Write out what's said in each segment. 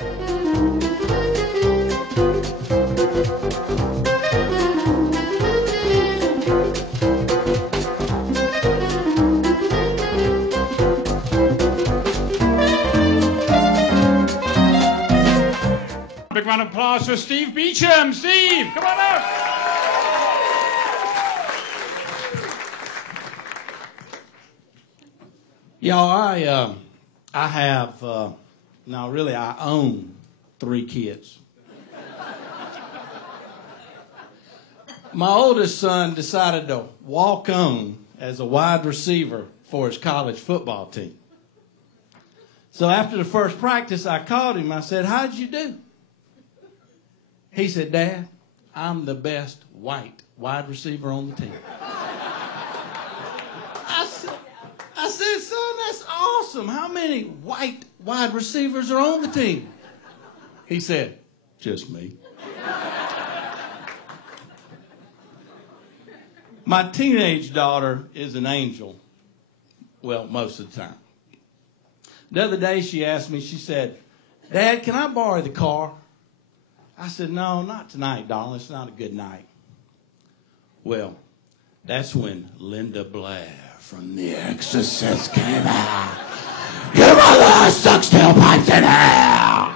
Big round of applause for Steve Beecham. Steve, come on up. Y'all, I own 3 kids. My oldest son decided to walk on as a wide receiver for his college football team. So after the first practice, I called him. I said, "How'd you do?" He said, "Dad, I'm the best white wide receiver on the team." I said, "Son, that's awesome. How many white wide receivers are on the team?" He said, "Just me." My teenage daughter is an angel. Well, most of the time. The other day she asked me, she said, "Dad, can I borrow the car?" I said, "No, not tonight, darling. It's not a good night." Well, that's when Linda Blair from The Exorcist came out. "Your mother sucks tailpipes in hell."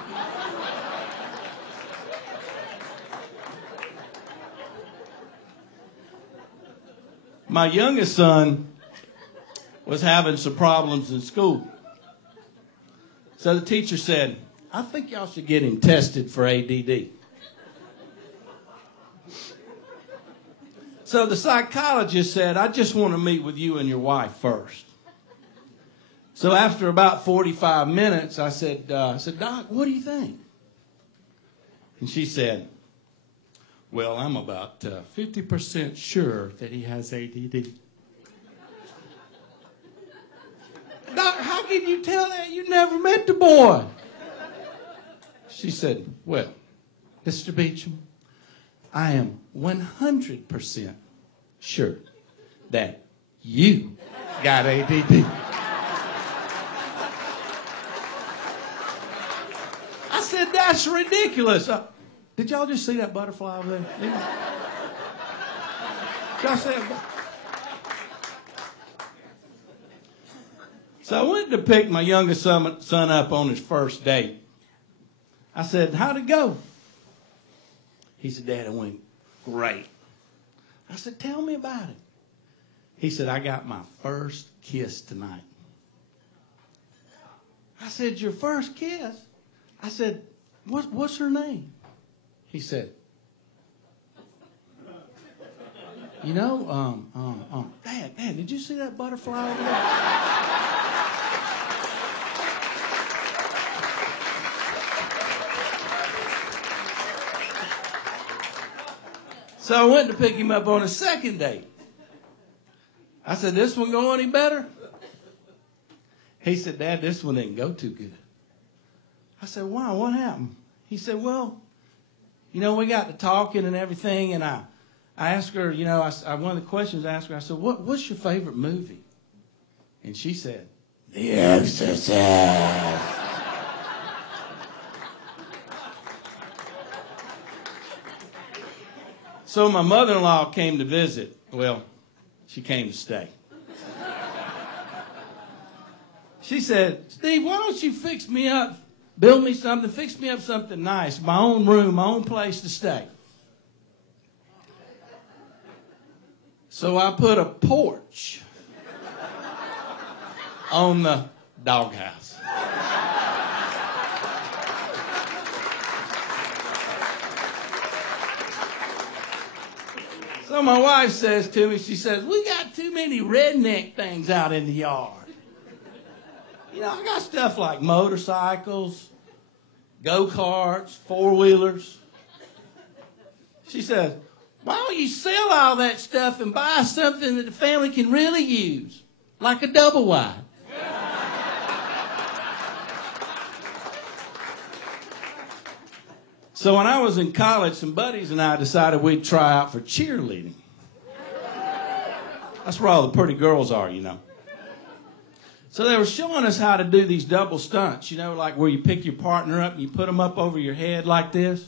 My youngest son was having some problems in school. So the teacher said, "I think y'all should get him tested for ADD." So the psychologist said, "I just want to meet with you and your wife first." So after about 45 minutes, I said, "Doc, what do you think?" And she said, "Well, I'm about 50% sure that he has ADD." "Doc, how can you tell that? You never met the boy." She said, "Well, Mr. Beecham, I am 100% sure that you got ADD." I said, "That's ridiculous." Did y'all just see that butterfly over there? Did y'all see that? So I went to pick my youngest son up on his first date. I said, "How'd it go?" He said, "Dad, it went great." I said, "Tell me about it." He said, "I got my first kiss tonight." I said, "Your first kiss?" I said, What's her name?" He said, Dad, did you see that butterfly over there?" So I went to pick him up on a second date. I said, "This one go any better?" He said, "Dad, this one didn't go too good." I said, "Why? What happened?" He said, "Well, we got to talking and everything, and I asked her, one of the questions I asked her, I said, what's your favorite movie?" And she said, "The Exorcist." So my mother-in-law came to visit. Well, she came to stay. She said, "Steve, why don't you fix me up, build me something, fix me up something nice, my own room, my own place to stay." So I put a porch on the doghouse. So my wife says to me, she says, "We got too many redneck things out in the yard. I got stuff like motorcycles, go-karts, four-wheelers." She says, "Why don't you sell all that stuff and buy something that the family can really use, like a double wide?" So when I was in college, some buddies and I decided we'd try out for cheerleading. That's where all the pretty girls are, So they were showing us how to do these double stunts, you know, like where you pick your partner up and you put them up over your head like this.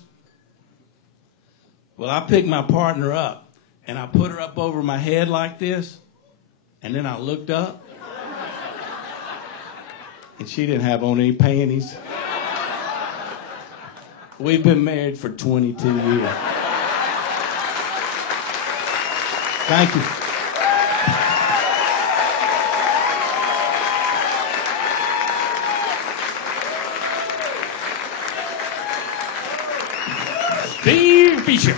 Well, I picked my partner up and I put her up over my head like this, and then I looked up and she didn't have on any panties. We've been married for 22 years. Thank you. Steve Beecham.